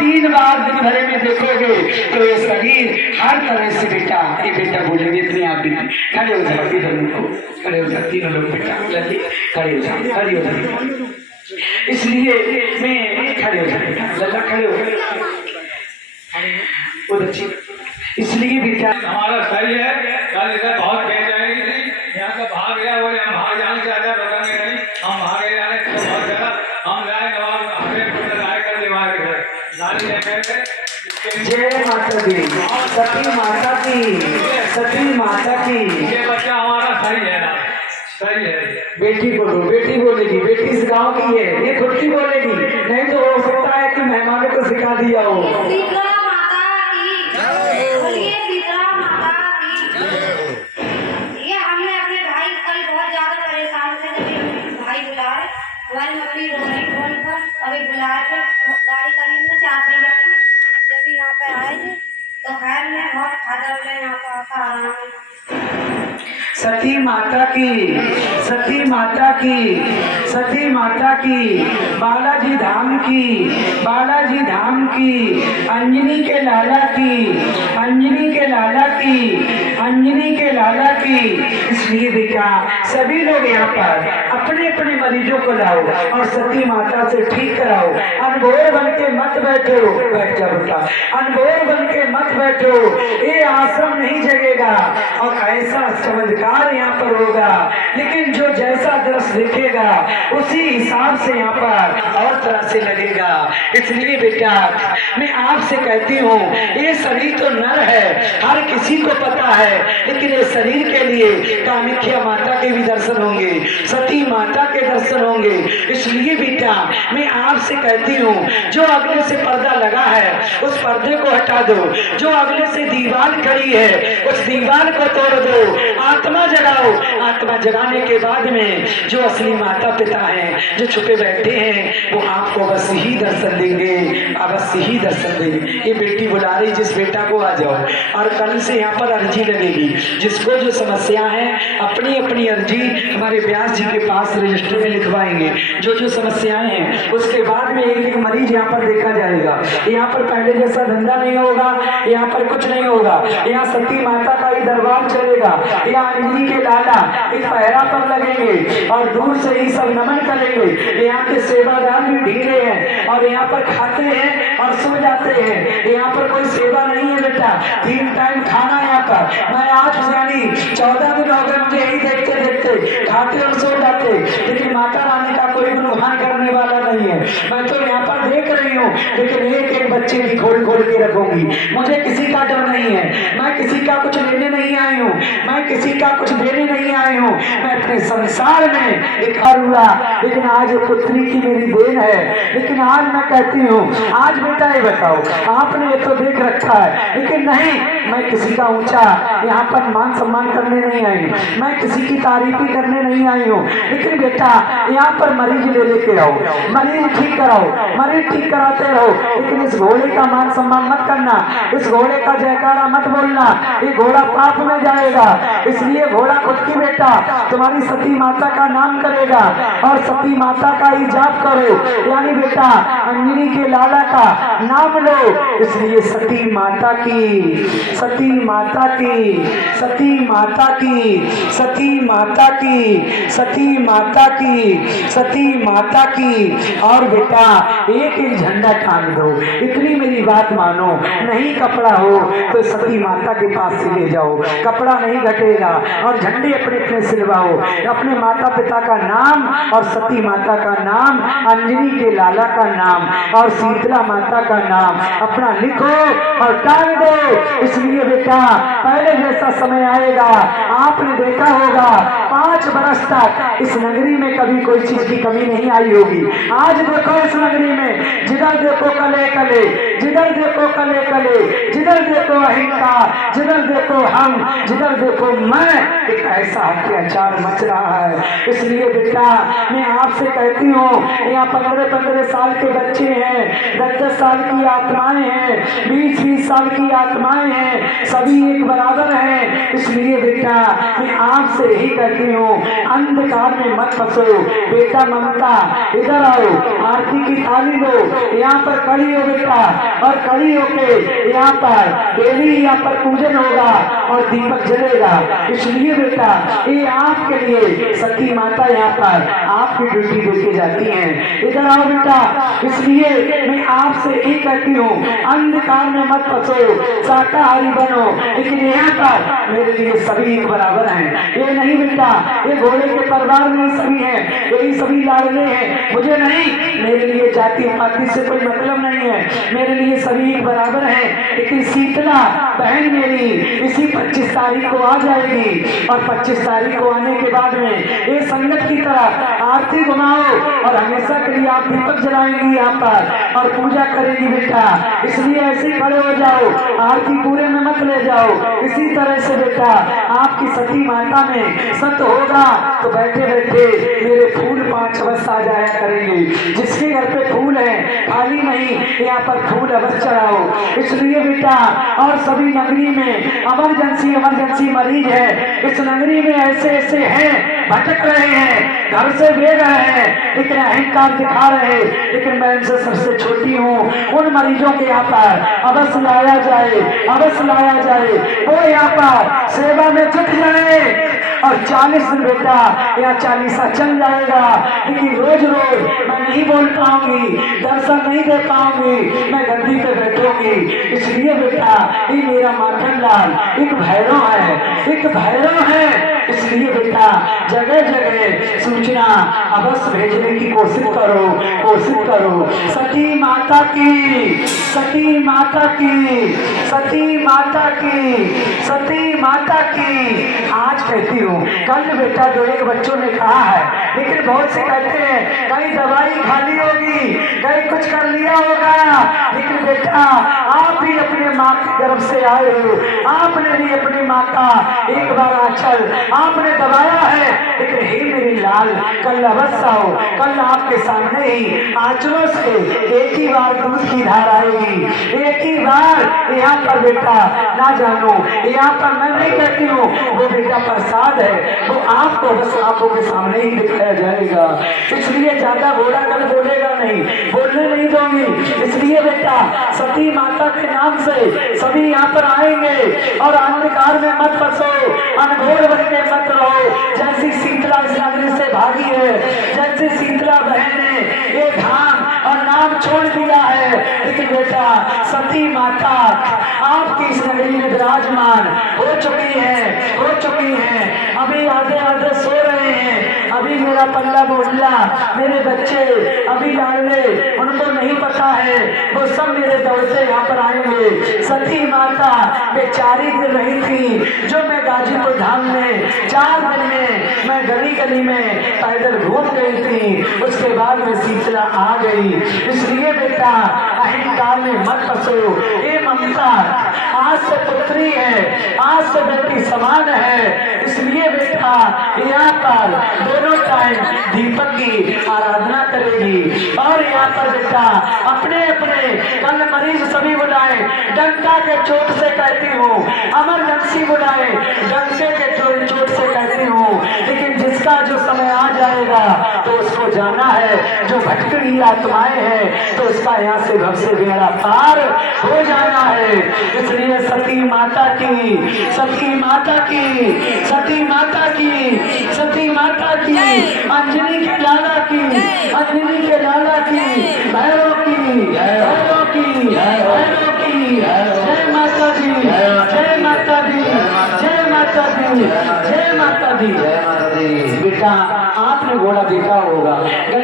3 बार दिन भर में देखोगे तो ये शरीर हर तरह से बेटा, ये बेटा बोलेंगे इतने आप भी खड़े हो जाओ, इधर मुझको खड़े हो जाओ, तीनों लोग बेटा लगे खड़े हो जाओ, खड़े हो जाओ। इसलिए मैं खड़े हो जाए बेटा, लल्ला खड़े हो गए उधर से। इसलिए बेटा हमारा सही है, कल इधर बहुत बेचैनी थी, यहाँ से भाग गया, बोले हम भाग जाने चाहते रोकेंगे नहीं, हम भागे जाने तो बहुत जगह हम लाए नवाब हमें लाए कर दीवार के नाली लेकर के। जय माता दी, सती माता की, सती माता की। ये बच्चा हमारा सही है ना, सही है। बेटी बोलो, बेटी बोलेगी, बेटी इस गाँव की है, ये खुद की बोलेगी, नहीं तो हो सकता है कि मेहमानों को सिखा दिया हो। शीतला माता की, बोलिए शीतला माता की। ये हमने अपने भाई कल बहुत ज्यादा परेशान थे, जब भाई बुलाए, हमारी मम्मी रो रही फोन पर, अभी बुलाए थे गाड़ी करीब में 4 पहिया की, जब यहाँ पे आए थे तो खैर में बहुत फायदा हो गया, यहाँ पर आका आराम है। सती माता की, सती माता की, सती माता की, बालाजी धाम की, बालाजी धाम की, अंजनी के लाला की, अंजनी के लाला की, अंजनी के लाला की। इसलिए बेटा सभी लोग यहाँ पर अपने अपने मरीजों को लाओ और सती माता से ठीक कराओ। अनभोर बन के मत बैठो, बैठ जा बेटा, अनभोर बन के मत बैठो, ये आश्रम नहीं जगेगा और ऐसा चमत्कार यहाँ पर होगा, लेकिन जो जैसा दृश्य देखेगा उसी हिसाब से यहाँ पर और तरह से लगेगा। इसलिए बेटा मैं आपसे कहती हूँ, ये शरीर तो नर है, हर किसी को पता है, लेकिन ये शरीर के लिए कामाख्या माता के भी दर्शन होंगे, सती माता के दर्शन होंगे। इसलिए बेटा मैं आपसे कहती हूँ, जो अगले से पर्दा लगा है उस पर्दे को हटा दो, जो अगले से दीवार खड़ी है उस दीवार को तोड़ दो, आत्मा जगाओ। आत्मा जगाने के बाद में जो असली माता पिता हैं, जो छुपे बैठे हैं, वो आपको अवश्य ही दर्शन देंगे, अवश्य ही दर्शन देंगे। ये बेटी बुला रही, जिस बेटा को आ जाओ, और कल से यहाँ पर अर्जी लगेगी, जिसको जो समस्या है अपनी अपनी अर्जी हमारे व्यास जी के पास रजिस्टर में लिखवाएंगे, जो जो समस्याएं हैं। उसके बाद में एक एक मरीज यहाँ पर देखा जाएगा। यहाँ पर पहले जैसा धंधा नहीं होगा, यहाँ पर कुछ नहीं होगा, यहाँ सती माता का ही दरबार चलेगा, यहाँ अंजनी के लाला एक पहरा पर लगेंगे और दूर से ही सब नमन करेंगे। यहाँ के सेवादार भी ढीले हैं और यहाँ पर खाते हैं और सो जाते हैं, यहाँ पर कोई सेवा नहीं है बेटा, 3 टाइम खाना यहाँ पर। मैं आज यानी 14 दिन हो गए मुझे यही देखते देखते, खाते और सो जाते, लेकिन माता रानी का कोई गुणगान करने वाला नहीं है। मैं तो यहाँ पर देख रही हूँ, लेकिन एक एक बच्चे की खोल खोल के रखूंगी, मुझे किसी का डर नहीं है, मैं किसी का कुछ लेने नहीं आई हूँ, मैं किसी का कुछ देने नहीं आई हूँ, मैं अपने संसार में एक हुआ, लेकिन आज पुत्री की मेरी देन है। लेकिन आज मैं कहती हूँ, आज बेटा ये बताओ, आपने ये तो देख रखा है, लेकिन नहीं, मैं किसी का ऊंचा यहाँ पर मान सम्मान करने नहीं आई हूँ, मैं किसी की तारीफी करने नहीं आई हूँ, लेकिन बेटा यहाँ पर मरीज ले लेके आओ, मरीज ठीक कराओ, मरीज ठीक कराते रहो, लेकिन इस घोड़े का मान सम्मान मत करना, इस घोड़े का जयकारा मत बोलना, ये घोड़ा पाप में जाएगा। इसलिए घोड़ा खुद की बेटा तुम्हारी सती माता का नाम करेगा और सती माता का ही जाप करो, यानी बेटा अंजनी के लाला का नाम लो। इसलिए सती माता की, सती माता की, सती माता की, सती माता की, सती माता की, सती माता की। और बेटा एक एक झंडा टांग दो, इतनी मेरी बात मानो, नहीं कपड़ा हो तो सती माता के पास से ले जाओ, कपड़ा नहीं घटेगा, और झंडे अपने अपने सिलवाओ, अपने माता पिता का नाम और सती माता का नाम, अंजनी के लाला का नाम और शीतला माता का नाम अपना लिखो और टांग दो। इसलिए बेटा पहले जैसा समय आएगा, आपने देखा होगा 5 बरस तक इस नगरी में कभी कोई चीज की कमी नहीं आई होगी। आज देखो इस नगरी में जिधर देखो कले कले, जिधर देखो कले कले, जिधर देखो अहिंसा, जिधर देखो हम, जिधर देखो मैं, एक ऐसा अत्याचार मच रहा है। इसलिए बेटा मैं आपसे कहती हूँ, यहाँ 15-15 साल के बच्चे हैं, 10-10 साल की आत्माएं हैं, 20-20 साल की आत्माएं हैं, सभी एक बराबर हैं। इसलिए बेटा मैं आपसे यही कहती कहती हूँ अंधकार में मत फंसो। बेटा ममता इधर आओ, आरती की थाली लो, यहाँ पर खड़ी हो बेटा, और खड़ी होके यहाँ पर डेली यहाँ पर पूजन होगा और दीपक जलेगा। इसलिए बेटा ये आपके लिए सती माता यहाँ पर आपकी ड्यूटी देके जाती हैं। इधर आओ बेटा। इसलिए मैं आपसे ये कहती हूँ अंधकार में मत फंसो, शाकाहारी बनो। लेकिन यहाँ पर मेरे लिए सभी एक बराबर हैं। ये नहीं बेटा ये घोड़े के परिवार में ही सभी हैं, यही सभी लाडले हैं, मुझे नहीं। मेरे लिए जाति पाति से कोई मतलब नहीं है, मेरे लिए सभी एक बराबर हैं। लेकिन शीतला बहन मेरी इसी 25 तारीख को आ जाएगी और 25 तारीख को आने के बाद में ये संगत की तरफ आरती घुमाओ और हमेशा के लिए आप दीपक जलाएंगी यहाँ पर और पूजा करेगी बेटा। इसलिए ऐसे ही खड़े हो जाओ, आरती पूरे में मत ले जाओ। इसी तरह से बेटा आपकी सती माता में सत होगा तो बैठे बैठे मेरे फूल 5 अवश्य आ जाया करेंगे। जिसके घर पे फूल है खाली नहीं, यहाँ पर फूल अवश्य चढ़ाओ। इसलिए बेटा और सभी नगरी में इमरजेंसी मरीज है, इस नगरी में ऐसे ऐसे हैं भटक रहे हैं, घर से बेग रहे हैं, लेकिन अहंकार दिखा रहे हैं। लेकिन मैं इनसे सबसे छोटी हूँ। उन मरीजों के यहाँ पर अवश्य लाया जाए, अवश्य लाया जाए। वो यहाँ पर सेवा में जुट जाए और 40 दिन बेटा यहाँ 40 चल जाएगा। लेकिन रोज रोज मैं नहीं बोल पाऊंगी, दर्शन नहीं दे पाऊंगी, मैं गद्दी पे बैठूंगी। इसलिए बेटा ये मेरा माखन लाल एक भैरव है, एक भैरव है। इसलिए बेटा जगह जगह सूचना अवश्य भेजने की कोशिश करो, कोशिश करो। सती माता की, सती माता की, सती माता की, सती माता की। आज कहती हूँ कल बेटा जो एक बच्चों ने कहा है, लेकिन बहुत से कहते हैं कहीं दवाई खाली होगी, कहीं कुछ कर लिया होगा। लेकिन बेटा आप भी अपने माँ के गर्भ से आए हो, आपने भी अपनी माँ का एक बार आंचल आपने दबाया है। लेकिन हे मेरी लाल कल अवश्य आओ, कल आपके सामने ही आंचलों से एक ही बार दूध की धार आएगी, एक ही बार। यहाँ पर बेटा ना जानो, यहाँ पर मैं नहीं कहती हूँ, वो बेटा प्रसाद है, वो आपको बस आंखों के सामने ही दिखाया जाएगा। इसलिए ज्यादा घोड़ा कल बोलेगा नहीं, बोलने नहीं दूंगी। इसलिए बेटा सती माता के नाम से सभी यहाँ पर आएंगे और अंधकार में मत फंसो, अनघोर बन के मत रहो। जैसी शीतला इस नगरी से भागी है, जैसे शीतला बहन ने ये धाम और नाम छोड़ दिया है, लेकिन बेटा सती माता आपकी इस नगरी में विराजमान हो चुकी है, हो चुकी है। अभी आधे आधे सो रहे हैं, अभी मेरा पल्ला बोला, मेरे बच्चे अभी लाडले, उनको नहीं पता है, वो सब मेरे दौड़ते यहाँ पर आएंगे। सती माता बेचारी दिन रही थी, जो मैं गाजीपुर धाम में 4 दिन में मैं गली गली में पैदल घूम गई थी, उसके बाद में शीतला आ गई। इसलिए बेटा अहंकार में मत फंसो। ये ममता आज से पुत्री है, आज से बेटी समान है। इसलिए बेटा यहाँ पर दोनों टाइम दीपक की आराधना करेगी। और यहाँ पर बेटा अपने अपने कल मरीज सभी बुलाए, डंका के चोट से कहती हूँ, इमरजेंसी बुलाए, डंके के चोट से कहती हूँ। लेकिन जिसका जो समय आ जाएगा तो उसको जाना है, जो भटकी आत्माएं हैं तो उसका यहाँ से घर से बेड़ा पार हो जाना है। इसलिए सती माता की, सती माता की, सती माता की, सती माता की, अंजनी के लाला की, अंजनी के लाला की, भैरव की, भैरव की, भैरव की। जय माता दी, जय माता दी, जय माता दी, जय माता दी। बेटा आपने घोड़ा देखा होगा।